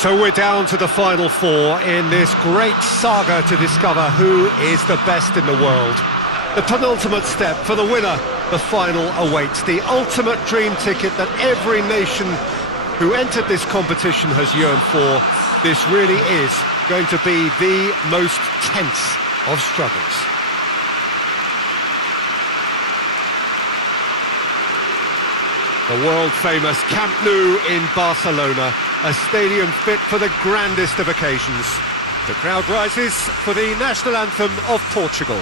So we're down to the final four in this great saga to discover who is the best in the world. The penultimate step for the winner, the final awaits. The ultimate dream ticket that every nation who entered this competition has yearned for. This really is going to be the most tense of struggles. The world-famous Camp Nou in Barcelona, a stadium fit for the grandest of occasions. The crowd rises for the national anthem of Portugal.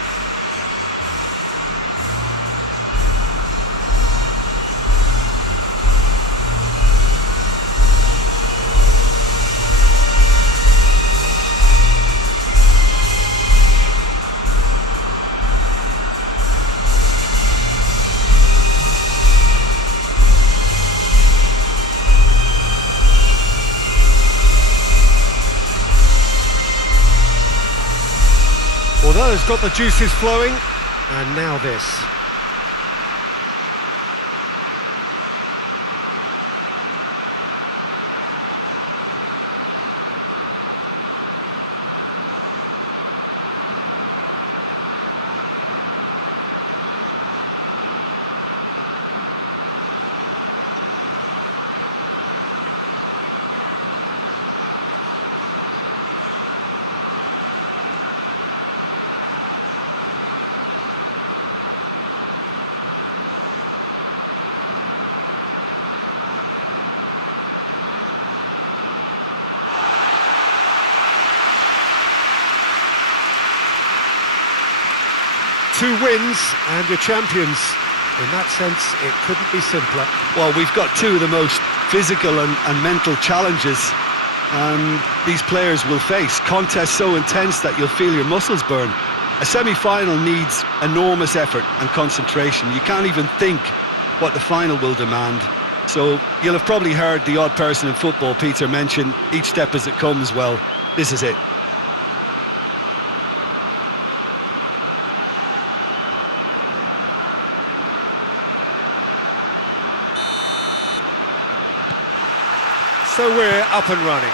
Well, that has got the juices flowing, and now this. Two wins and you're champions. In that sense, it couldn't be simpler. Well, we've got two of the most physical and mental challenges these players will face. Contests so intense that you'll feel your muscles burn. A semi-final needs enormous effort and concentration. You can't even think what the final will demand. So you'll have probably heard the odd person in football, Peter, mention each step as it comes. Well, this is it. So we're up and running.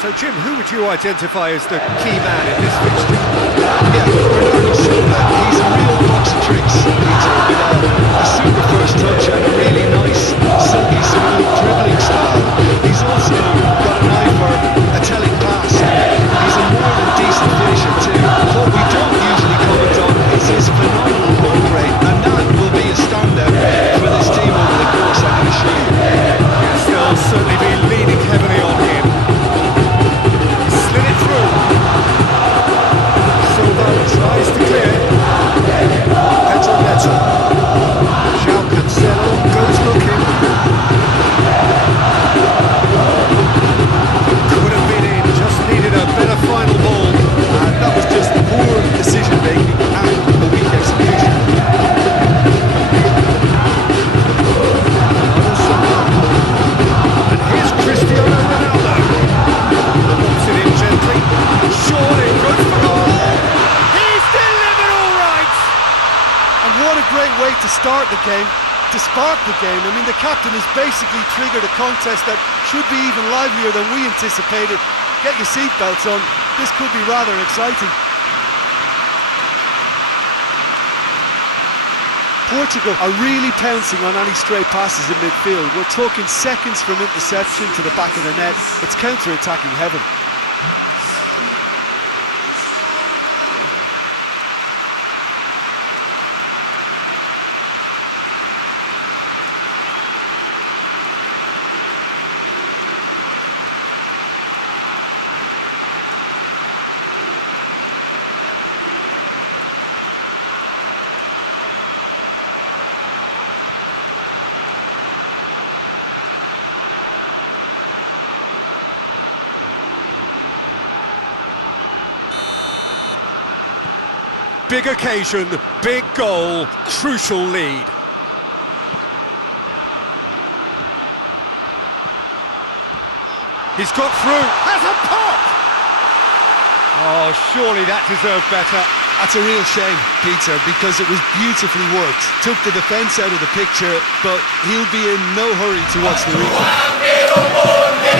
So Jim, who would you identify as the key man in this fixture? Yeah, Bernardo Silva. He's a real box of tricks, Peter, with a super first touch and a really nice, silky, smooth dribbling style. He's also got an eye for a telling pass. He's a more than decent finisher too. What we don't usually comment on is his phenomenal work rate, and that will be a standout for this team over the course, I can assure you. They'll certainly be leaning heavily on him. Slid it through. Silva tries to clear. Petro. João Cancelo goes looking. Could have been in, just needed a better final ball. And that was just poor decision making and a weak execution. Cristiano Ronaldo puts it in gently. Surely good for goal. He's delivered all right. And what a great way to start the game, to spark the game. I mean, the captain has basically triggered a contest that should be even livelier than we anticipated. Get your seatbelts on. This could be rather exciting. Portugal are really pouncing on any stray passes in midfield. We're talking seconds from interception to the back of the net. It's counter-attacking heaven. Big occasion, big goal, crucial lead. He's got through, has a pop! Oh, surely that deserved better. That's a real shame, Peter, because it was beautifully worked. Took the defence out of the picture, but he'll be in no hurry to watch the replay.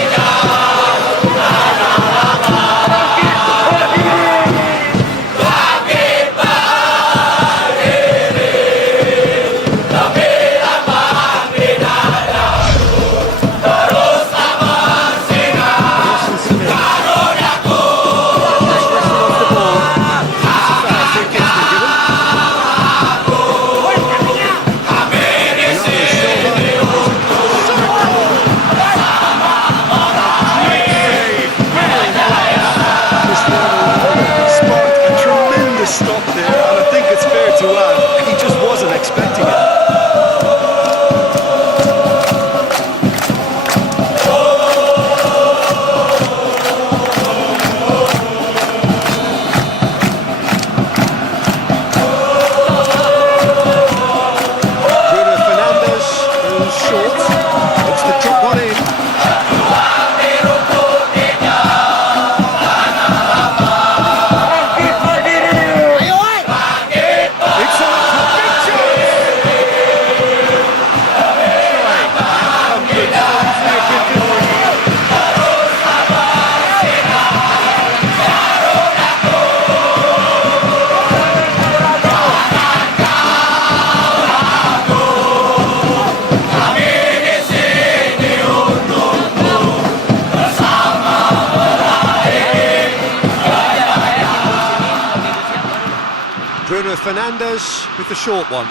Fernandes with the short one.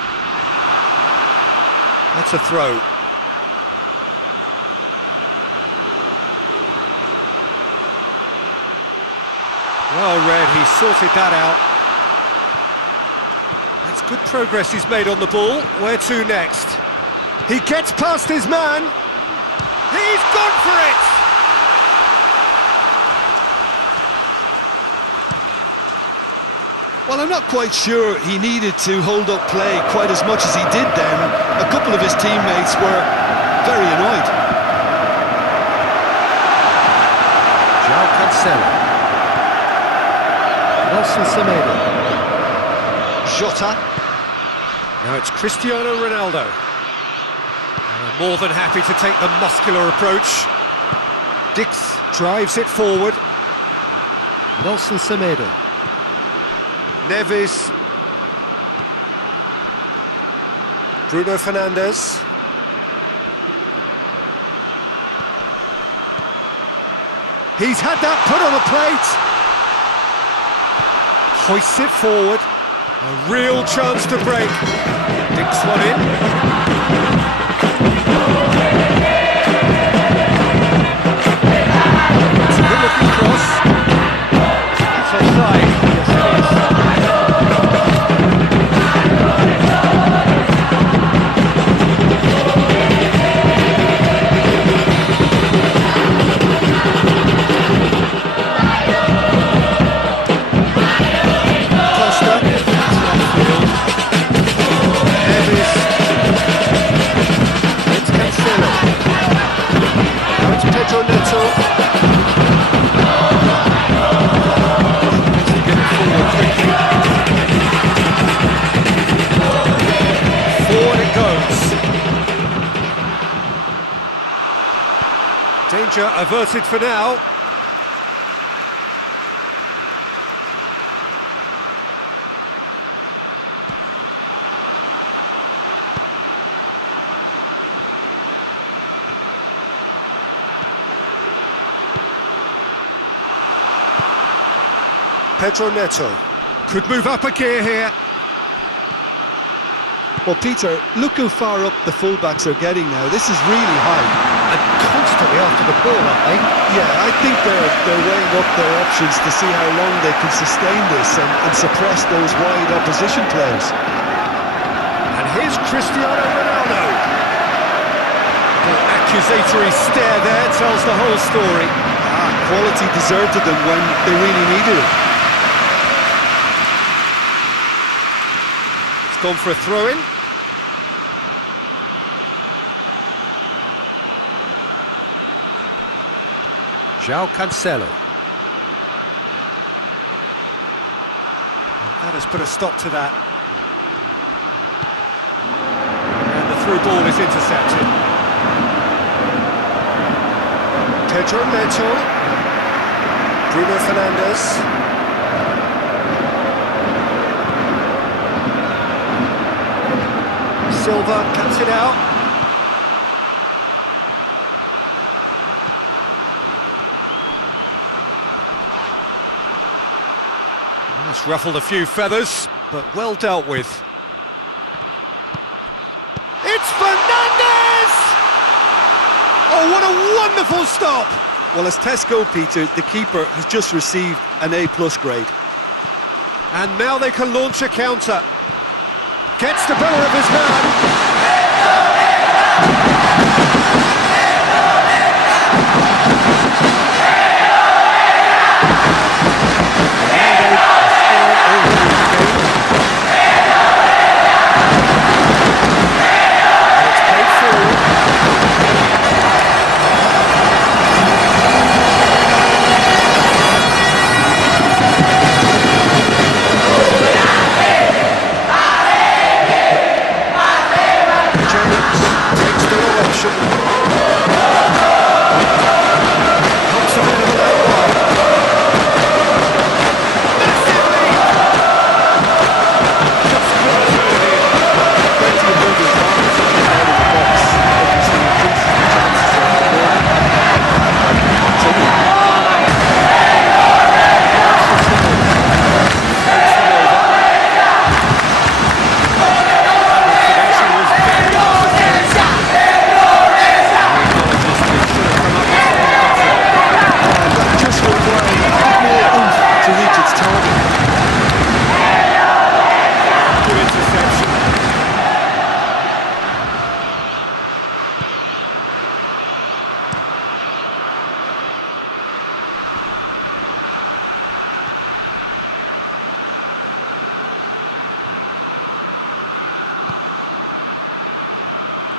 That's a throw. Well read, he sorted that out. That's good progress he's made on the ball. Where to next? He gets past his man. He's gone for it! Well, I'm not quite sure he needed to hold up play quite as much as he did then. A couple of his teammates were very annoyed. João Cancelo. Nelson Semedo. Jota. Now it's Cristiano Ronaldo. More than happy to take the muscular approach. Dix drives it forward. Nelson Semedo. Neves. Bruno Fernandes. He's had that put on a plate. Hoists it forward. A real chance to break. Dicks one in. It's a good-looking cross. It's offside. Yes, it is. Danger averted for now. Pedro Neto could move up a gear here. Well, Peter, look how far up the fullbacks are getting now. This is really high. And constantly after the ball, aren't they? Yeah, I think they're weighing up their options to see how long they can sustain this and suppress those wide opposition players. And here's Cristiano Ronaldo. The accusatory stare there tells the whole story. Quality deserted them when they really needed it. It's gone for a throw-in. João Cancelo. And that has put a stop to that. And the through ball is intercepted. Pedro Neto, Bruno Fernandes. Silva cuts it out. That's ruffled a few feathers, but well dealt with. It's Fernandes! Oh, what a wonderful stop! Well, as tests go, Peter, the keeper has just received an A+ grade. And now they can launch a counter. Gets the better of his man.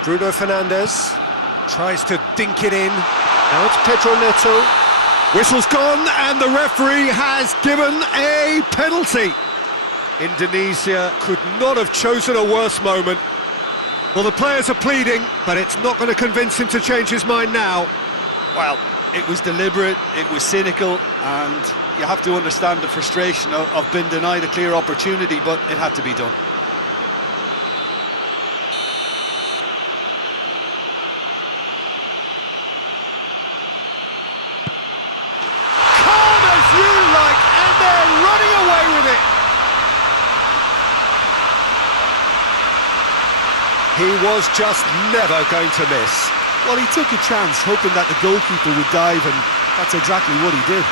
Bruno Fernandes tries to dink it in. Now it's Pedro Neto. Whistle's gone and the referee has given a penalty. Indonesia could not have chosen a worse moment. Well, the players are pleading, but it's not going to convince him to change his mind now. Well, it was deliberate, it was cynical, and you have to understand the frustration of being denied a clear opportunity, but it had to be done. You like, and they're running away with it. He was just never going to miss. Well, he took a chance, hoping that the goalkeeper would dive, and that's exactly what he did.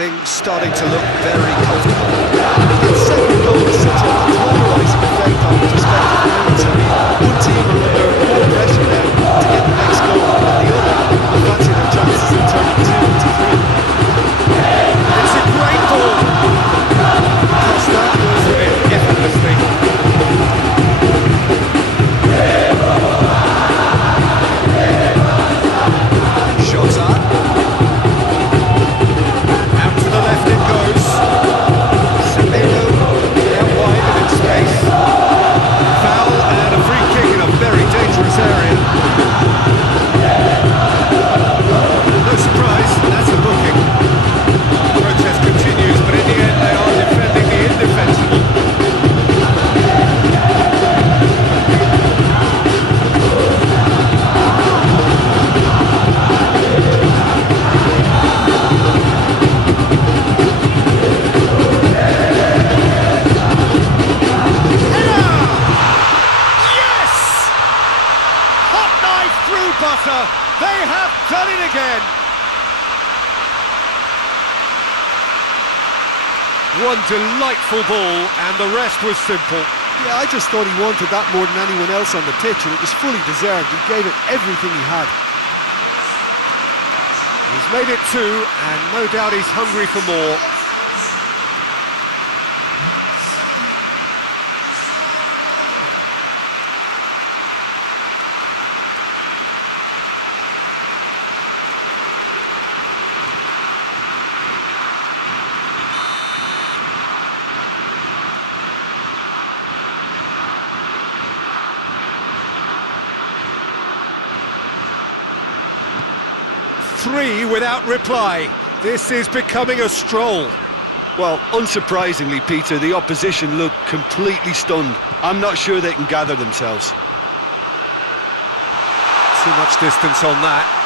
Things starting to look very comfortable. The second goal is such a polarising effect on the respective teams. I mean, one team are under more pressure now to get the next goal, and the other will fancy their chances in turning 2 into 3. It's a great ball. Costa goes in effortlessly. Shots up. They have done it again. One delightful ball, and the rest was simple. Yeah, I just thought he wanted that more than anyone else on the pitch, and it was fully deserved. He gave it everything he had. He's made it 2, and no doubt he's hungry for more. three without reply. This is becoming a stroll. Well, unsurprisingly, Peter, the opposition look completely stunned. I'm not sure they can gather themselves. Too much distance on that.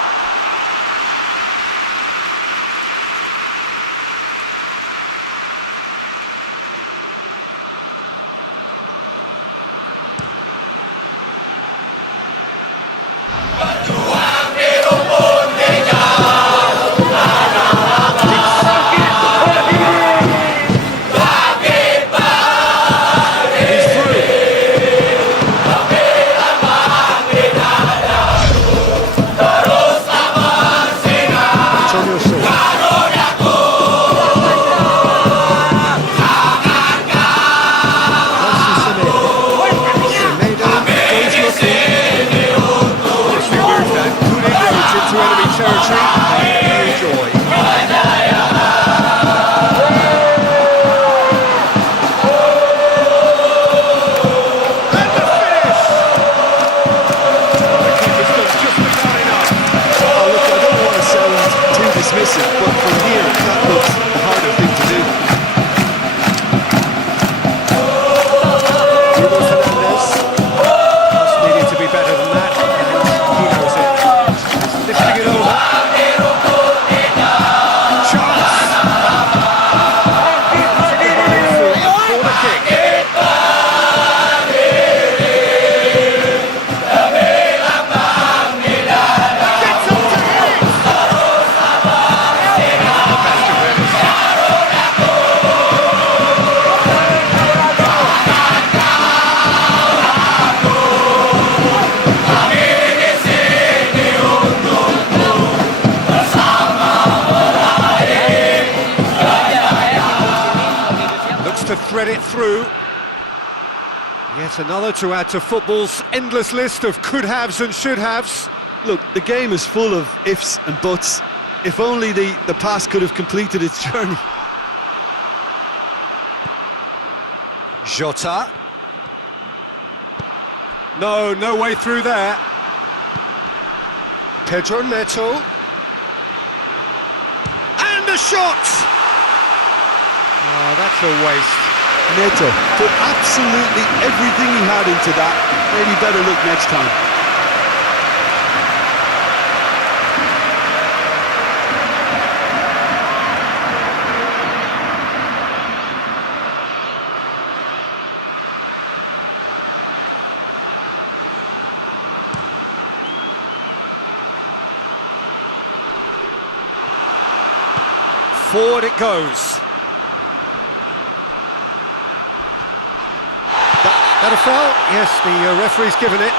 Thread it through. Yet another to add to football's endless list of could-haves and should-haves. Look, the game is full of ifs and buts. If only the pass could have completed its journey. Jota. No way through there. Pedro Neto. And the shot! Oh, that's a waste. Neto put absolutely everything he had into that. Maybe better look next time. Forward it goes. That a foul? Yes, the referee's given it.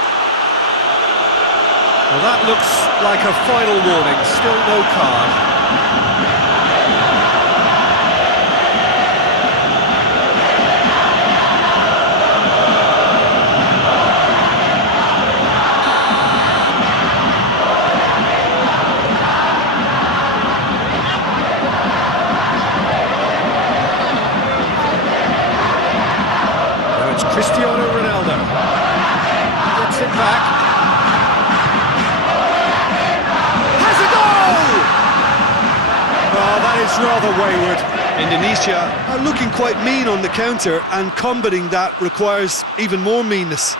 Well, that looks like a final warning. Still no card. Cristiano Ronaldo gets it back. Has a goal! Oh, that is rather wayward. Indonesia are looking quite mean on the counter, and combating that requires even more meanness.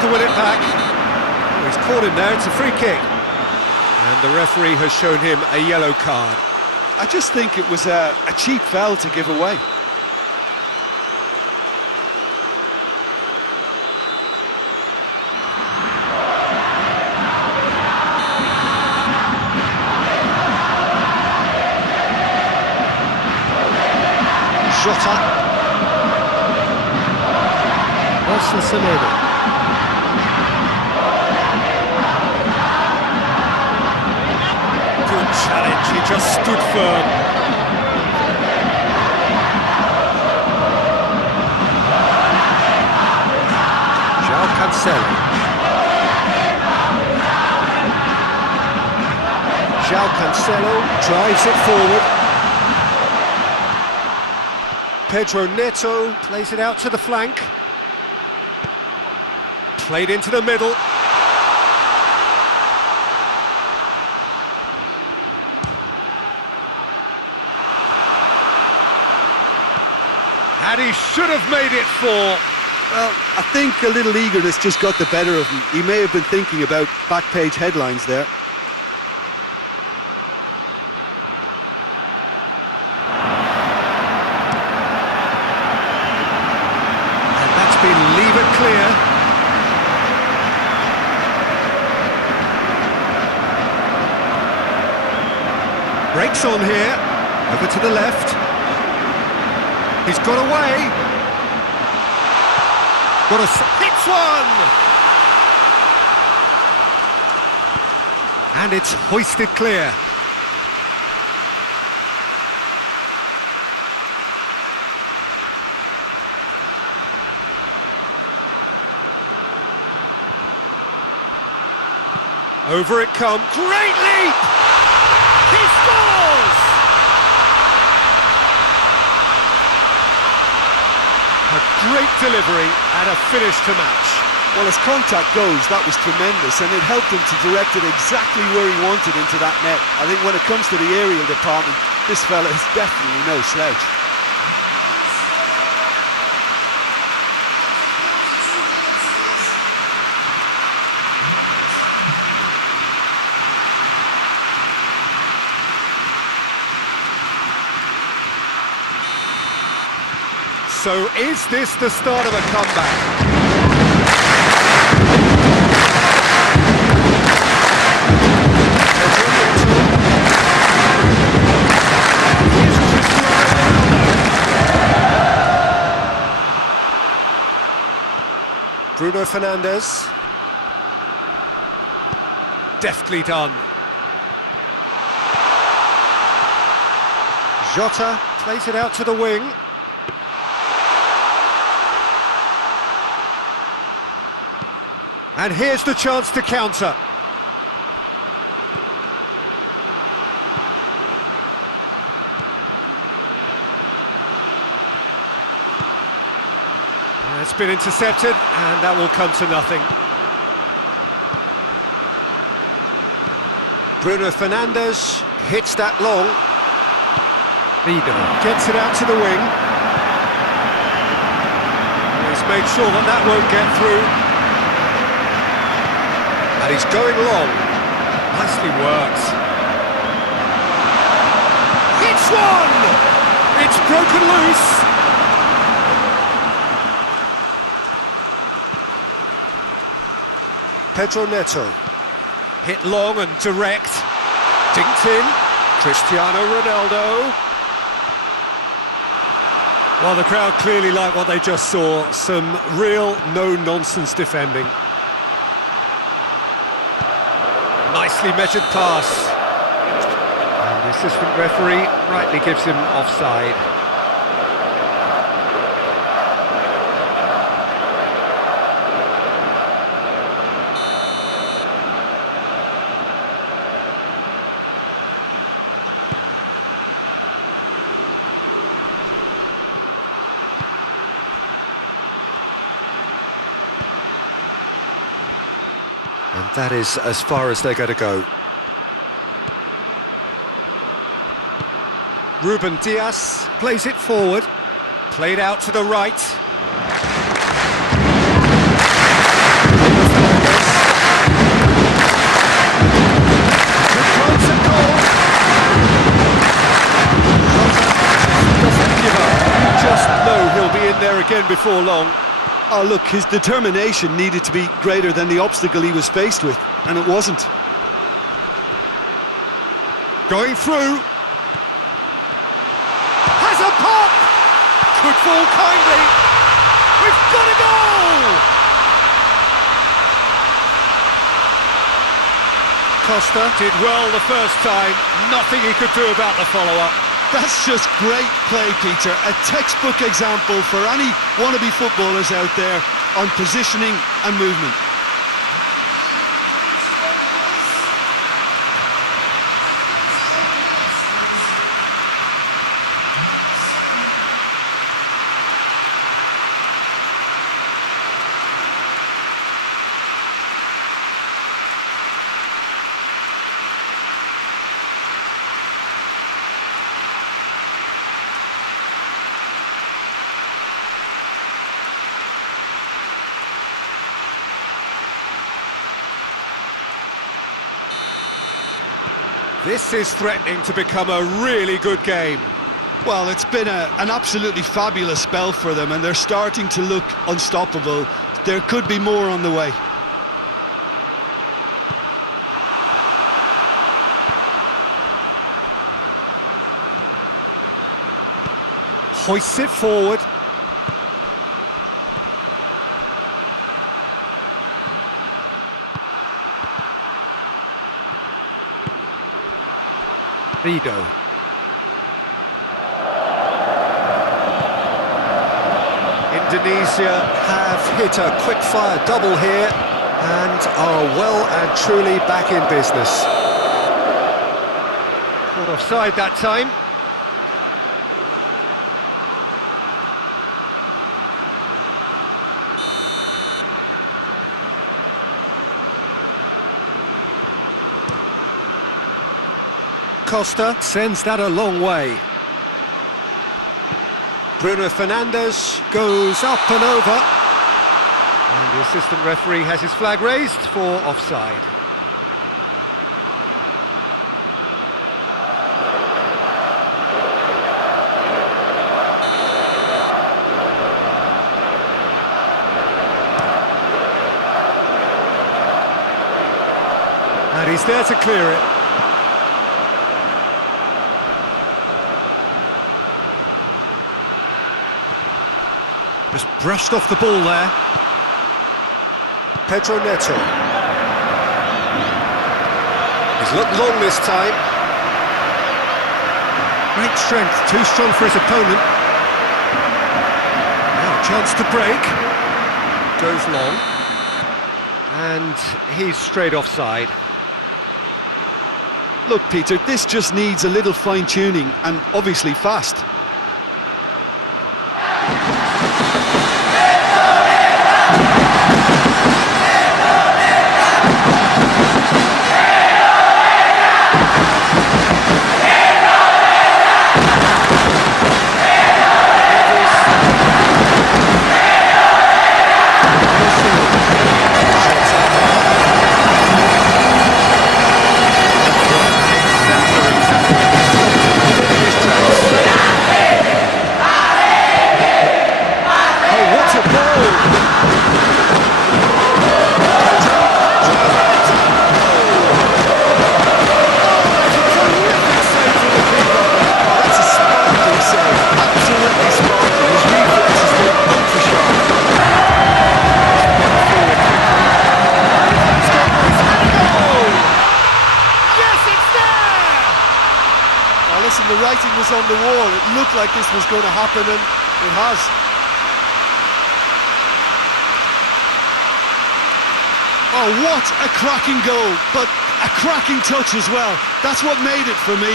To win it back. Oh, he's caught him there, it's a free kick. And the referee has shown him a yellow card. I just think it was a cheap foul to give away. Jota. Semedo. Challenge, he just stood firm. João Cancelo. Now Cancelo drives it forward. Pedro Neto plays it out to the flank. Played into the middle. And he should have made it 4. Well, I think a little eagerness just got the better of him. He may have been thinking about back page headlines there. And that's been levered clear. Breaks on here, over to the left. He's got away. Hits one! And it's hoisted clear. Over it comes. Great leap! He scores! A great delivery and a finish to match. Well, as contact goes, that was tremendous, and it helped him to direct it exactly where he wanted into that net. I think when it comes to the aerial department, this fella is definitely no slouch. So is this the start of a comeback? Bruno Fernandes. Deftly done. Jota plays it out to the wing. And here's the chance to counter. It's been intercepted, and that will come to nothing. Bruno Fernandes hits that long. Vida gets it out to the wing. He's made sure that that won't get through. And he's going long. Nicely worked. It's one! It's broken loose. Pedro Neto. Hit long and direct. Dinked in. Cristiano Ronaldo. Well, the crowd clearly like what they just saw. Some real no-nonsense defending. Nicely measured pass. And the assistant referee rightly gives him offside. And that is as far as they're going to go. Ruben Dias plays it forward. Played out to the right. Good chance at goal. Doesn't give up. You just know he'll be in there again before long. Oh, look, his determination needed to be greater than the obstacle he was faced with, and it wasn't. Going through. Has a pop! Could fall kindly. We've got a goal! Costa did well the first time. Nothing he could do about the follow-up. That's just great play, Peter. A textbook example for any wannabe footballers out there on positioning and movement. This is threatening to become a really good game. Well, it's been an absolutely fabulous spell for them, and they're starting to look unstoppable. There could be more on the way. Hoists it forward. Rido. Indonesia have hit a quick-fire double here and are well and truly back in business. Caught offside that time. Costa sends that a long way. Bruno Fernandes goes up and over. And the assistant referee has his flag raised for offside. And he's there to clear it. Just brushed off the ball there. Pedro Neto. He's looked long this time. Great strength, too strong for his opponent. Now a chance to break. Goes long. And he's straight offside. Look, Peter, this just needs a little fine-tuning, and obviously fast. The writing was on the wall. It looked like this was going to happen, and it has. Oh, what a cracking goal, but a cracking touch as well. That's what made it for me.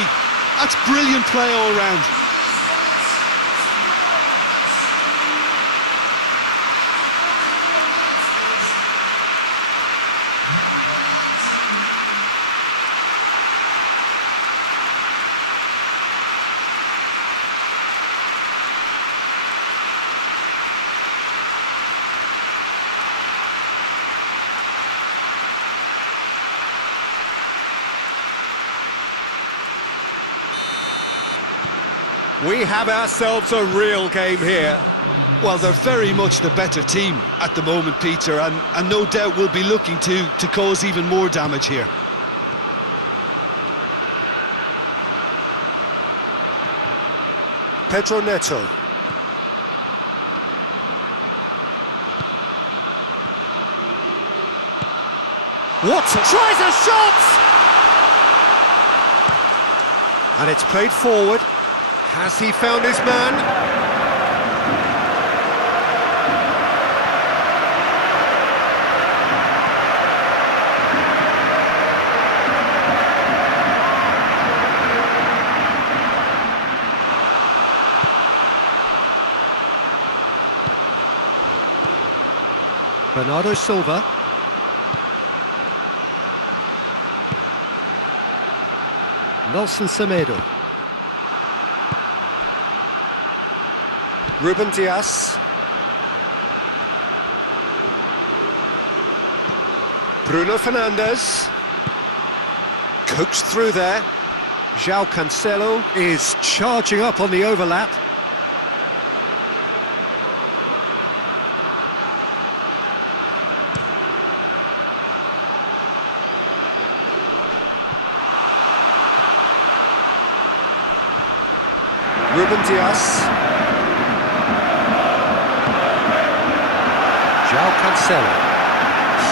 That's brilliant play all round. We have ourselves a real game here. Well, they're very much the better team at the moment, Peter, and no doubt will be looking to cause even more damage here. Pedro Neto. What? Tries a shot! And it's played forward. Has he found his man? Bernardo Silva. Nelson Semedo. Ruben Dias. Bruno Fernandes. Coaxed through there. João Cancelo is charging up on the overlap. Ruben Dias. João Cancelo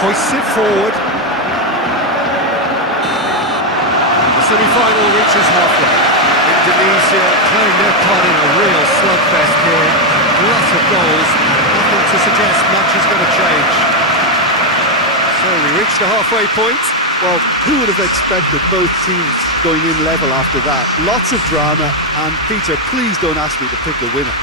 hoists it forward. The semi-final reaches halfway. Indonesia playing their part in a real slugfest here. Lots of goals, nothing to suggest much is going to change. So we reach the halfway point. Well, who would have expected both teams going in level after that? Lots of drama, and Peter, please don't ask me to pick a winner.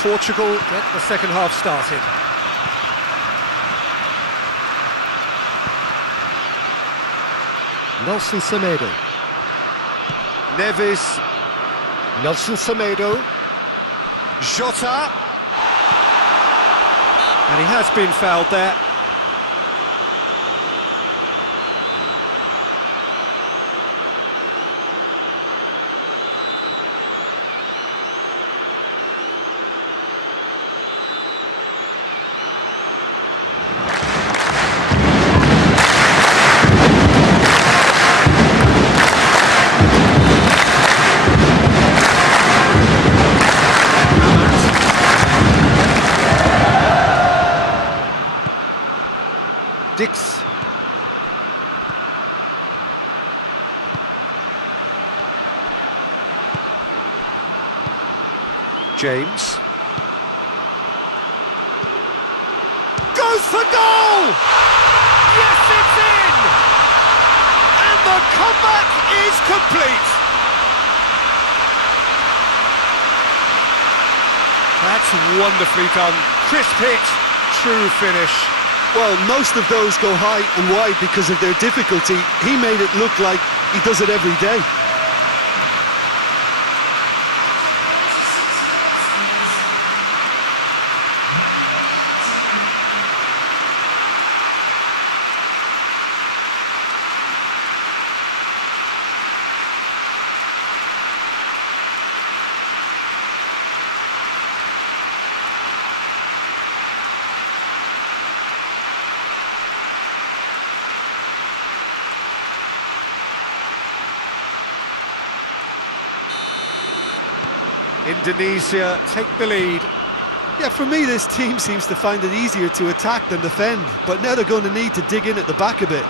Portugal get the second half started. Nelson Semedo. Neves. Nelson Semedo. Jota. And he has been fouled there. Dix. James. Goes for goal! Yes, it's in! And the comeback is complete! That's wonderfully done. Crisp hit, true finish. Well, most of those go high and wide because of their difficulty. He made it look like he does it every day. Indonesia take the lead. Yeah, for me, this team seems to find it easier to attack than defend, but now they're going to need to dig in at the back a bit.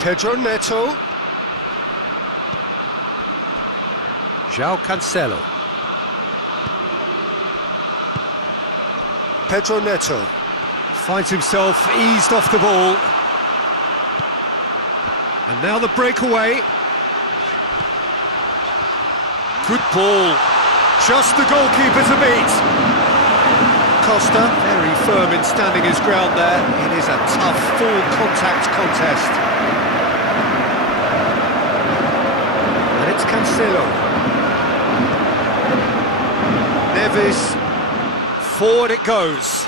Pedro Neto. João Cancelo. Pedro Neto finds himself eased off the ball. And now the breakaway. Good ball. Just the goalkeeper to beat. Costa, very firm in standing his ground there. It is a tough full contact contest. And it's Cancelo. Neves. Forward it goes.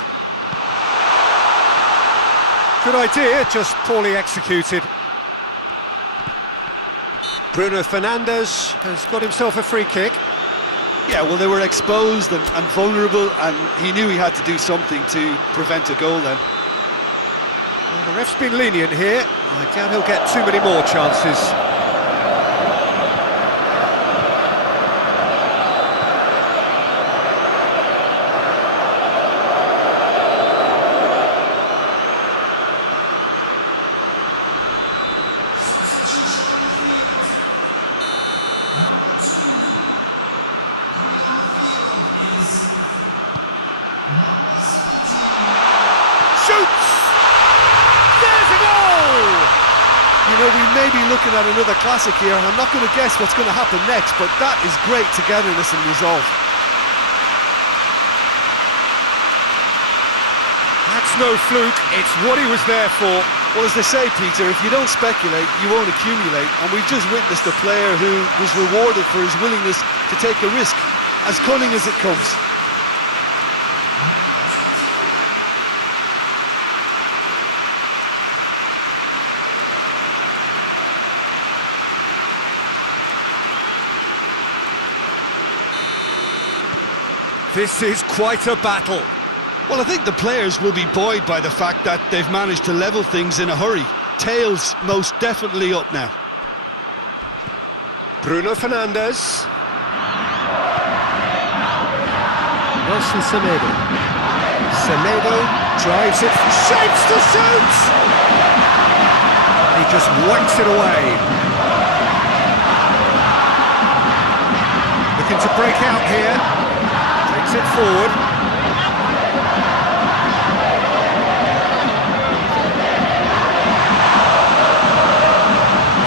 Good idea, just poorly executed. Bruno Fernandes has got himself a free kick. Yeah, well, they were exposed and vulnerable, and he knew he had to do something to prevent a goal then. Well, the ref's been lenient here. I doubt he'll get too many more chances. You know, we may be looking at another classic here, and I'm not going to guess what's going to happen next, but that is great togetherness and resolve. That's no fluke, it's what he was there for. Well, as they say, Peter, if you don't speculate, you won't accumulate. And we've just witnessed a player who was rewarded for his willingness to take a risk, as cunning as it comes. This is quite a battle. Well, I think the players will be buoyed by the fact that they've managed to level things in a hurry. Tails most definitely up now. Bruno Fernandes. Nelson Semedo. Semedo drives it, shapes to shoot! He just whacks it away. Looking to break out here. Takes it forward.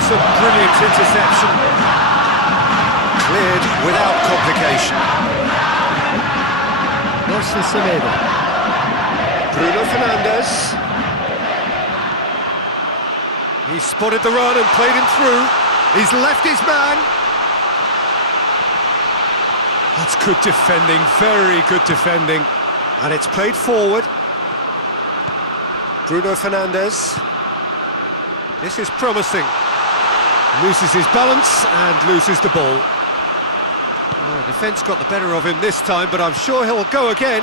It's a brilliant interception. Cleared without complication. Nelson Semedo. Bruno Fernandes. He's spotted the run and played him through. He's left his man. That's good defending, very good defending. And it's played forward. Bruno Fernandes. This is promising. Loses his balance and loses the ball. Oh, defence got the better of him this time, but I'm sure he'll go again.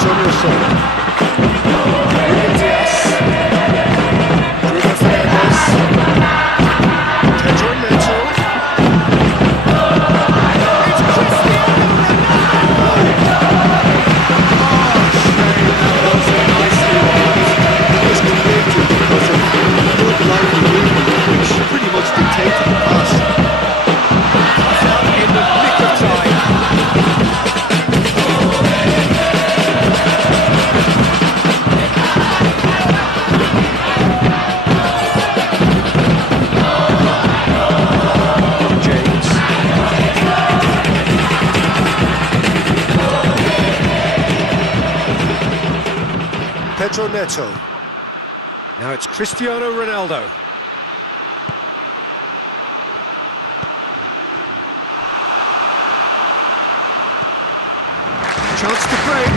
Bruno Fernandes. Pedro Neto. It's Cristiano Ronaldo. That was created because of good lively movement, which pretty much dictated the pass. Out in the nick of time. James. Pedro Neto. Now it's Cristiano Ronaldo. Chance to break.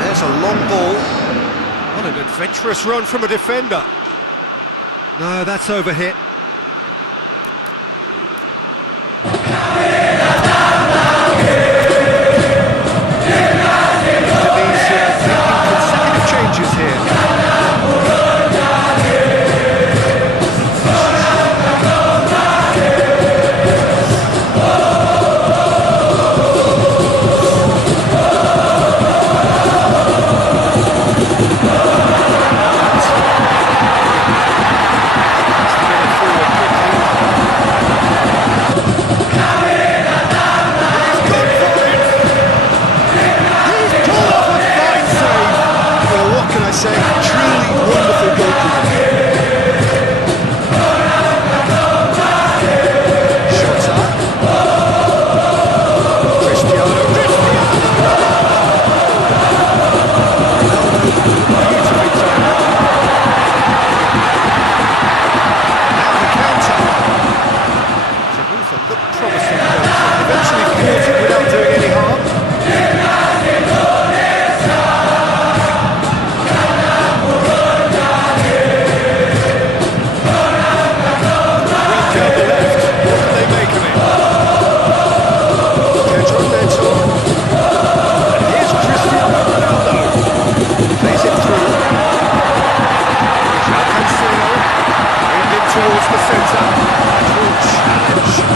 There's a long ball. What an adventurous run from a defender. No, that's overhit. Indonesia making consecutive changes here.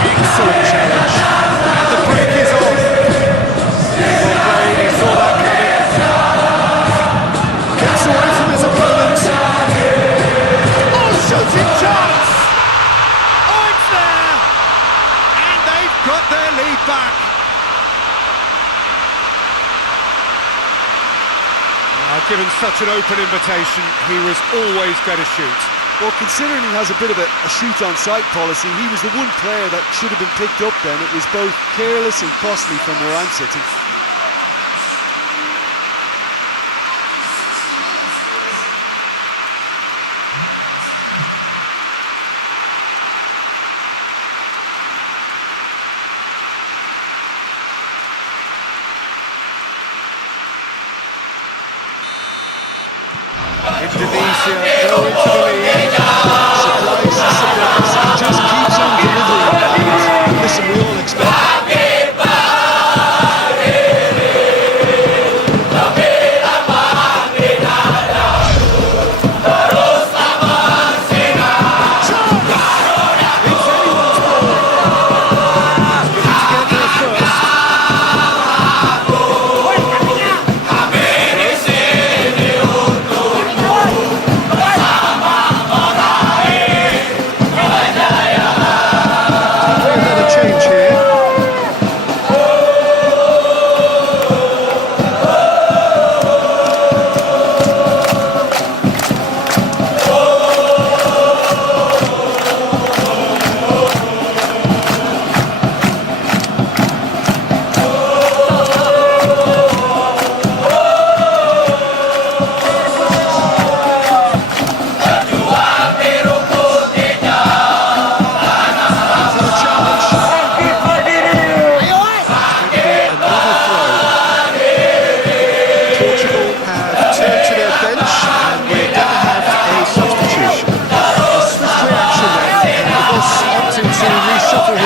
Excellent challenge. And the break is on. Well played, he saw that given such an open invitation, he was always going to shoot. Well, considering he has a bit of a shoot-on-sight policy, he was the one player that should have been picked up then. It was both careless and costly from where I'm sitting. Indonesia go into the lead. Surprise, surprise. He just keeps on delivering. And listen, we all expect it.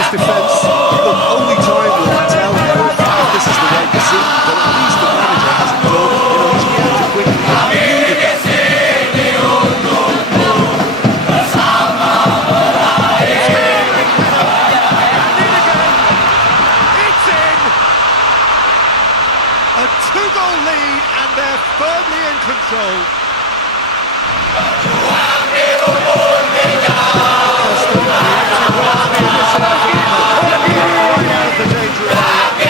Defence. Look, only time will tell now if this is the right decision, but at least the manager hasn't done. He's reacted quickly. It's in! A 2-goal lead, and they're firmly in control.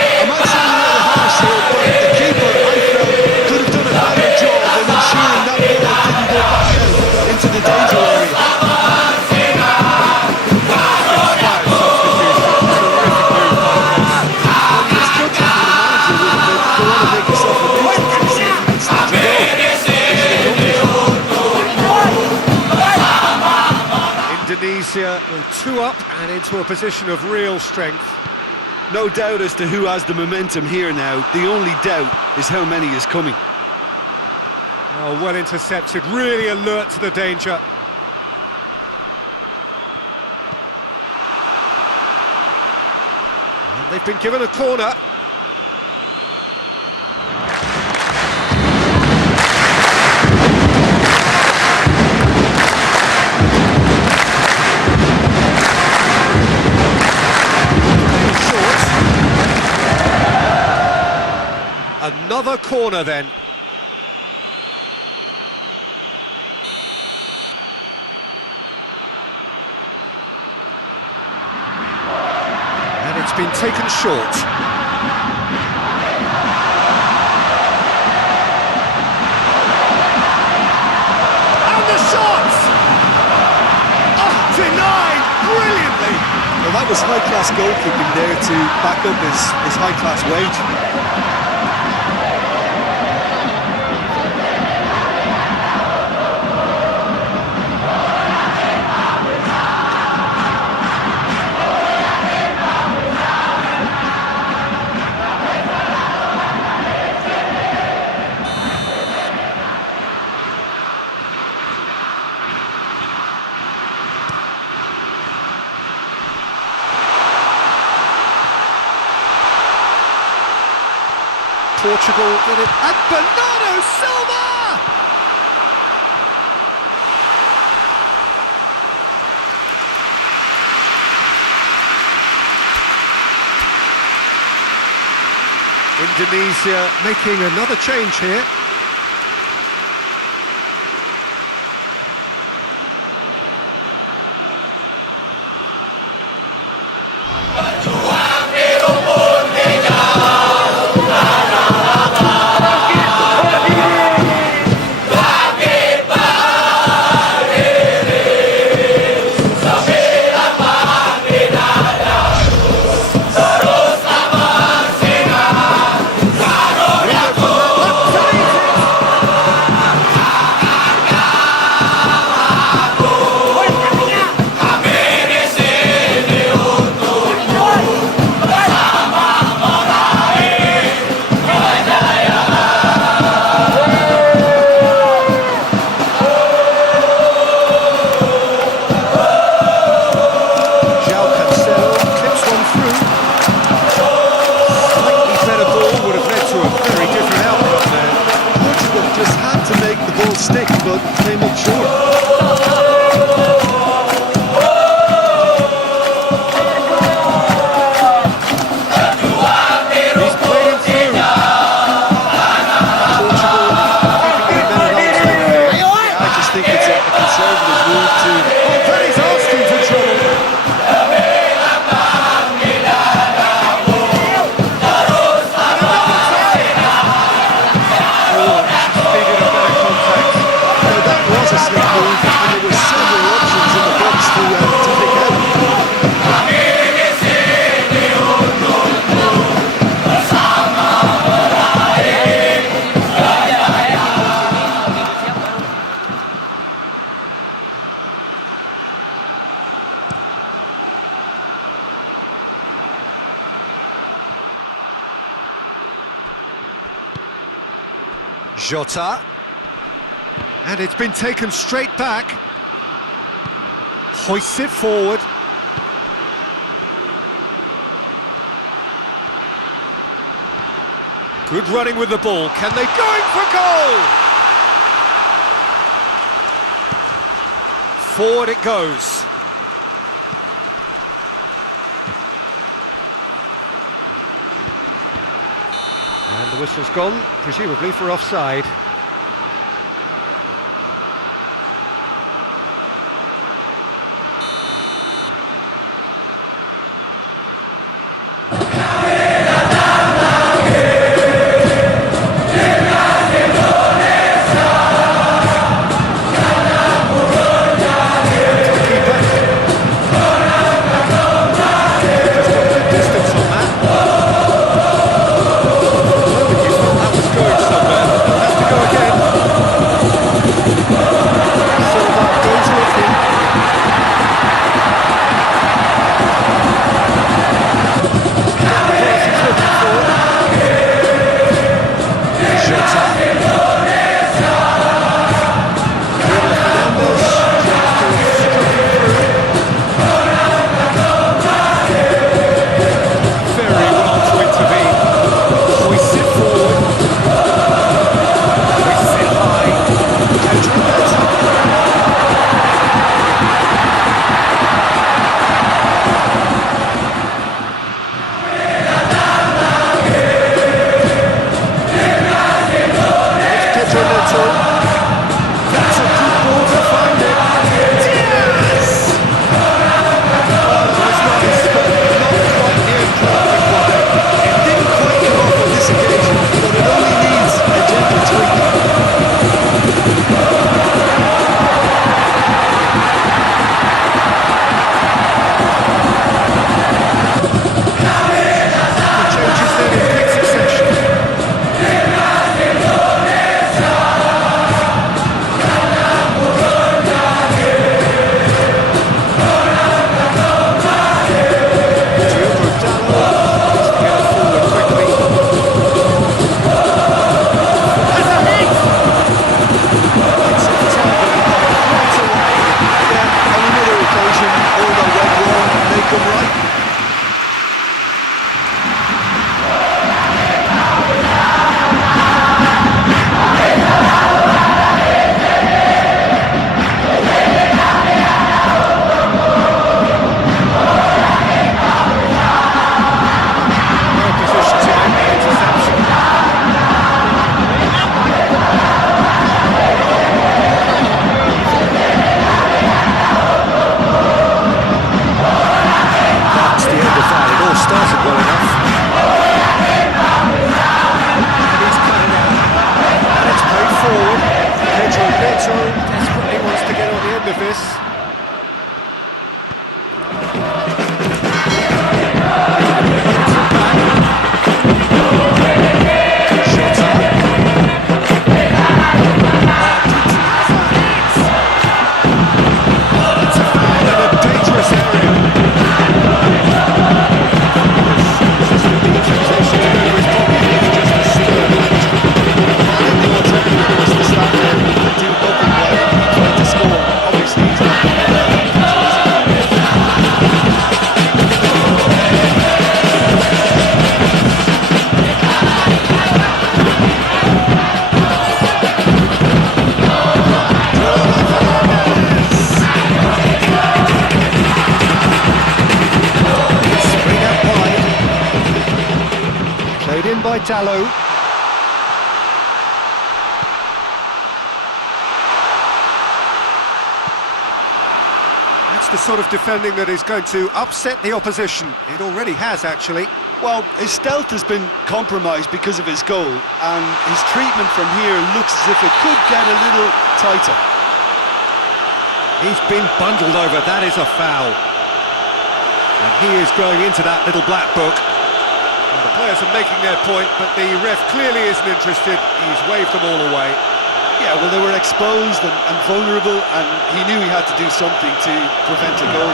I might sound a little harsh here, but the keeper, I felt, could have done a better job in ensuring that ball didn't go back out into the danger area. It's good for the manager would have been to want to make yourself a nuisance and see if you can start to go. Indonesia go 2 up and into a position of real strength. No doubt as to who has the momentum here now. The only doubt is how many is coming. Oh, well intercepted, really alert to the danger. And they've been given a corner. Another corner then. And it's been taken short. And the shot! Oh, denied brilliantly! Well, that was high-class goalkeeping there to back up his high-class wage. Portugal did it, and Bernardo Silva! Indonesia making another change here. Jota. And it's been taken straight back. Hoists it forward. Good running with the ball. Can they go in for goal? Forward it goes. And the whistle's gone, presumably for offside. by Dalot. That's the sort of defending that is going to upset the opposition. It already has, actually. Well, his stealth has been compromised because of his goal, and his treatment from here looks as if it could get a little tighter. He's been bundled over, that is a foul. And he is going into that little black book. Well, the players are making their point, but the ref clearly isn't interested. He's waved them all away. Yeah, well, they were exposed and vulnerable, and he knew he had to do something to prevent a goal.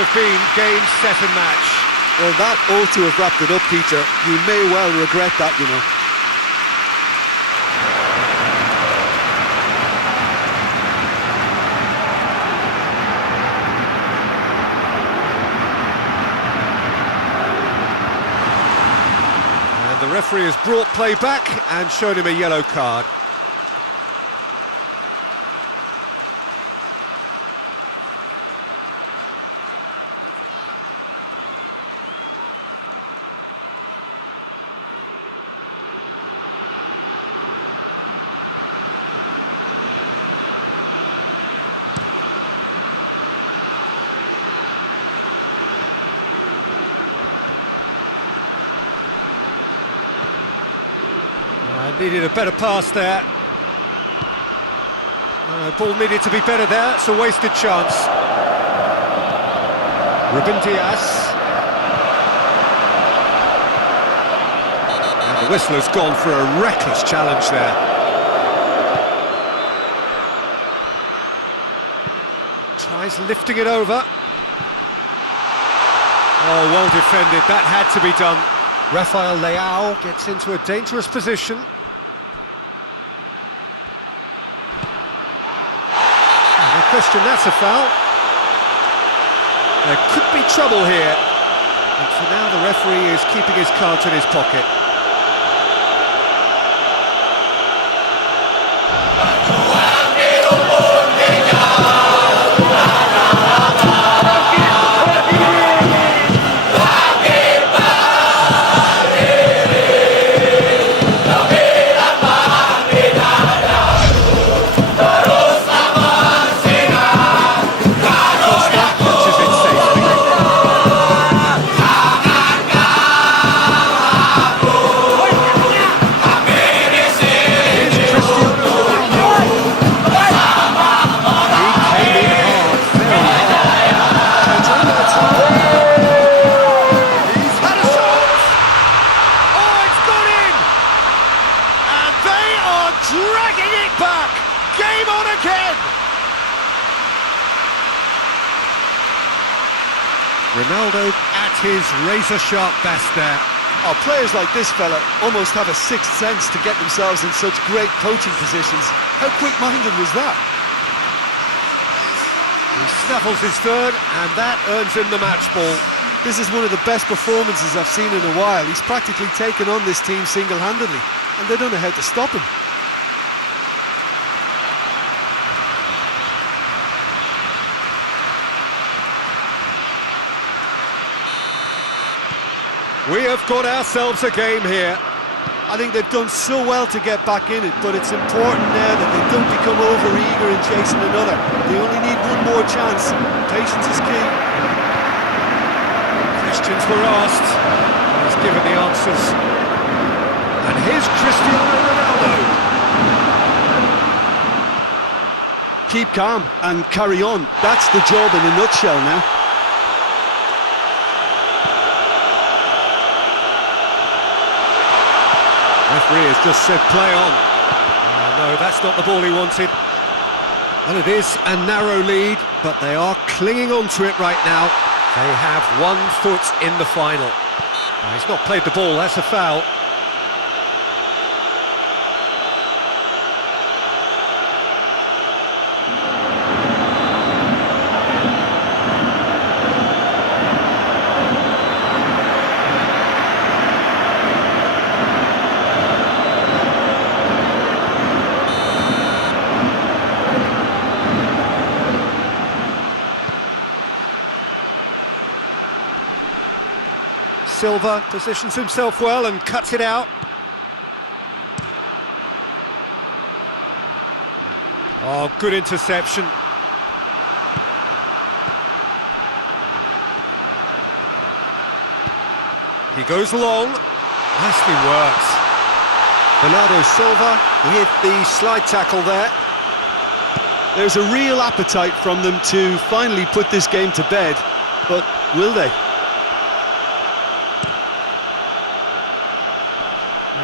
have been game, set and match. Well, that ought to have wrapped it up, Peter. You may well regret that, you know. The referee has brought play back and shown him a yellow card. Needed a better pass there. Ball needed to be better there. It's a wasted chance. Ruben Diaz. And the whistle has gone for a reckless challenge there. Tries lifting it over. Oh, well defended. That had to be done. Rafael Leao gets into a dangerous position. Question, that's a foul. There could be trouble here. And for now the referee is keeping his cards in his pocket. Dragging it back! Game on again! Ronaldo at his razor-sharp best there. Oh, players like this fella almost have a sixth sense to get themselves in such great coaching positions. How quick-minded was that? He snaffles his third, and that earns him the match ball. This is one of the best performances I've seen in a while. He's practically taken on this team single-handedly, and they don't know how to stop him. We have got ourselves a game here. I think they've done so well to get back in it, but it's important now that they don't become over-eager in chasing another. They only need one more chance. Patience is key. Questions were asked. He's given the answers. And here's Cristiano Ronaldo. Keep calm and carry on. That's the job in a nutshell now. Referee has just said play on. No, that's not the ball he wanted. Well, it is a narrow lead, but they are clinging on to it right now. They have 1 foot in the final. He's not played the ball, that's a foul. Silva positions himself well and cuts it out. Oh, good interception. He goes long. Nicely worked. Bernardo Silva with the slide tackle there. There's a real appetite from them to finally put this game to bed, but will they?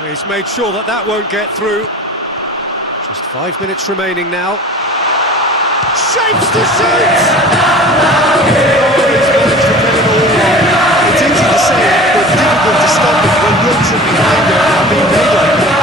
He's made sure that that won't get through. Just 5 minutes remaining now. Shapes to shoot! Oh, saying, but difficult to stop it when runs in behind there are being made like that.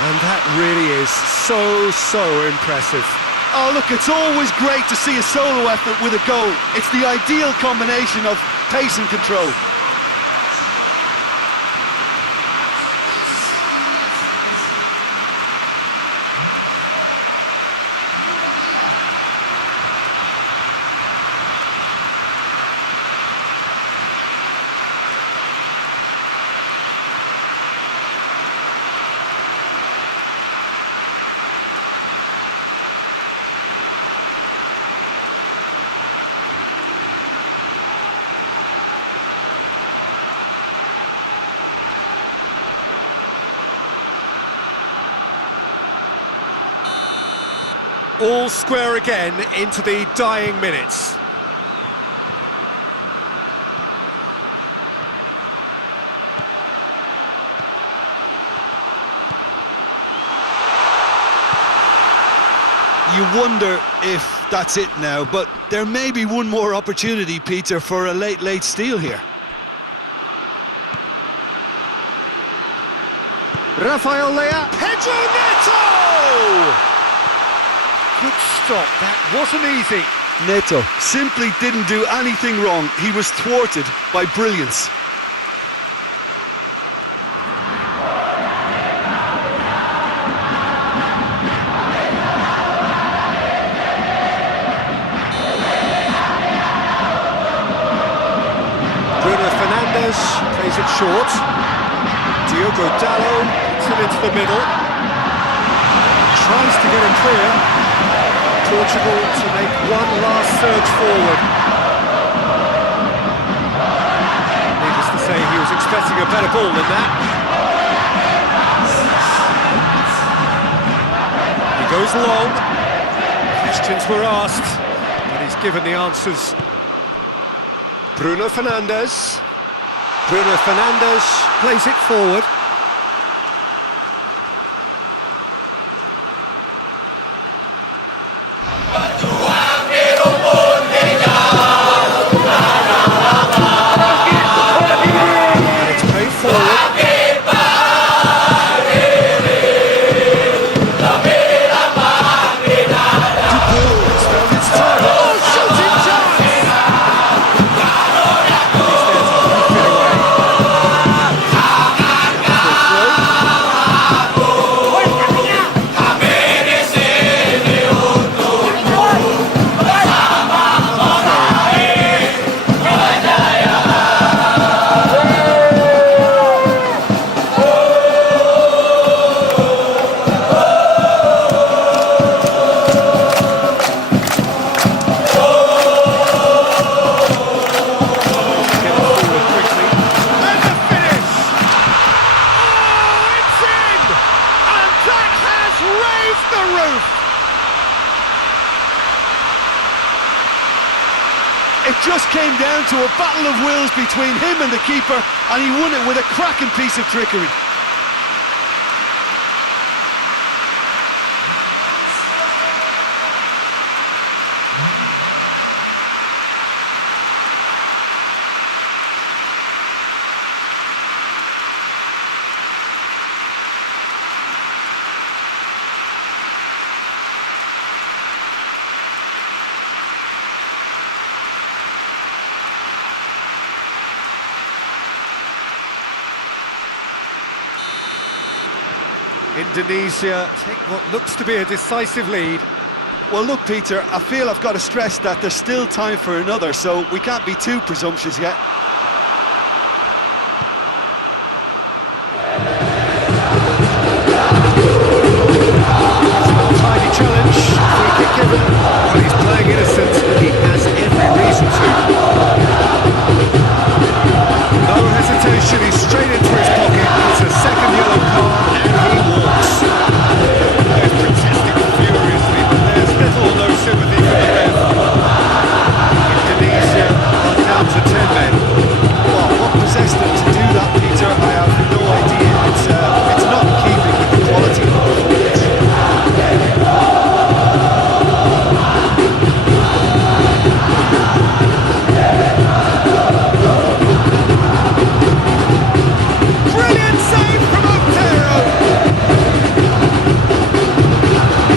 And that really is so impressive. Oh, look, it's always great to see a solo effort with a goal. It's the ideal combination of pace and control. All square again into the dying minutes. You wonder if that's it now, but there may be one more opportunity, Peter, for a late steal here. Rafael Lea. Pedro Neto! Good stop, that wasn't easy. Neto simply didn't do anything wrong. He was thwarted by brilliance. Bruno Fernandes plays it short. Diogo Dalot puts it into the middle. Tries to get it clear. Portugal to make one last surge forward. Needless to say, he was expecting a better ball than that. He goes long. Questions were asked, but he's given the answers. Bruno Fernandes. Bruno Fernandes plays it forward. It just came down to a battle of wills between him and the keeper, and he won it with a cracking piece of trickery. Indonesia take what looks to be a decisive lead. Well, look, Peter, I feel I've got to stress that there's still time for another, so we can't be too presumptuous yet. Tidy challenge, free kick given. Well, he's playing innocent, he has every reason to. No hesitation, he's straight into his pocket. It's a second yellow card and he walks. They're protesting furiously, but there's little or no sympathy for the ref. Indonesia are down to 10 men. Well, what possessed them to do that, Peter? I have no idea. It's not in keeping with the quality of the performance. Brilliant save from Montero!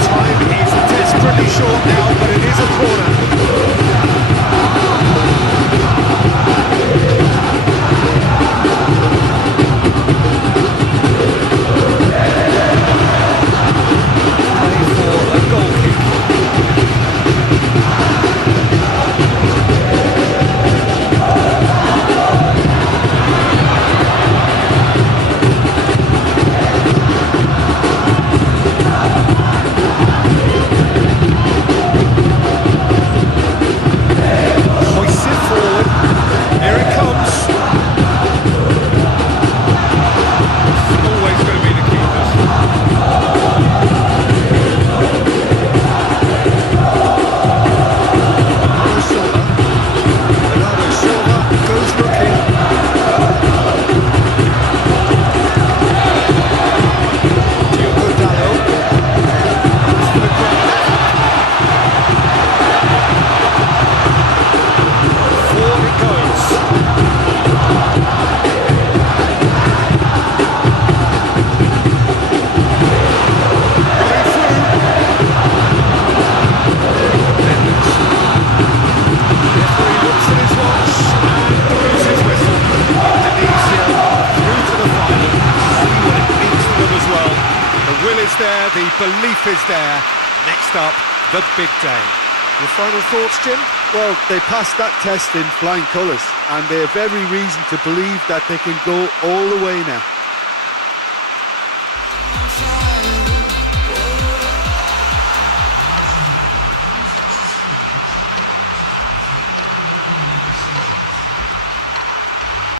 Time is desperately short now, but it is a corner. Play for a goal kick. Hoists it forward. Here it comes. Always going to be the keepers. Bernardo Silva goes looking. Forward it goes. Going through. Referee looks at his watch and blows his whistle. Indonesia through to the final. See what it means to them as well. The will is there, the belief is there. Next up, the big day. Your final thoughts, Jim? Well, they passed that test in flying colours, and they have every reason to believe that they can go all the way now.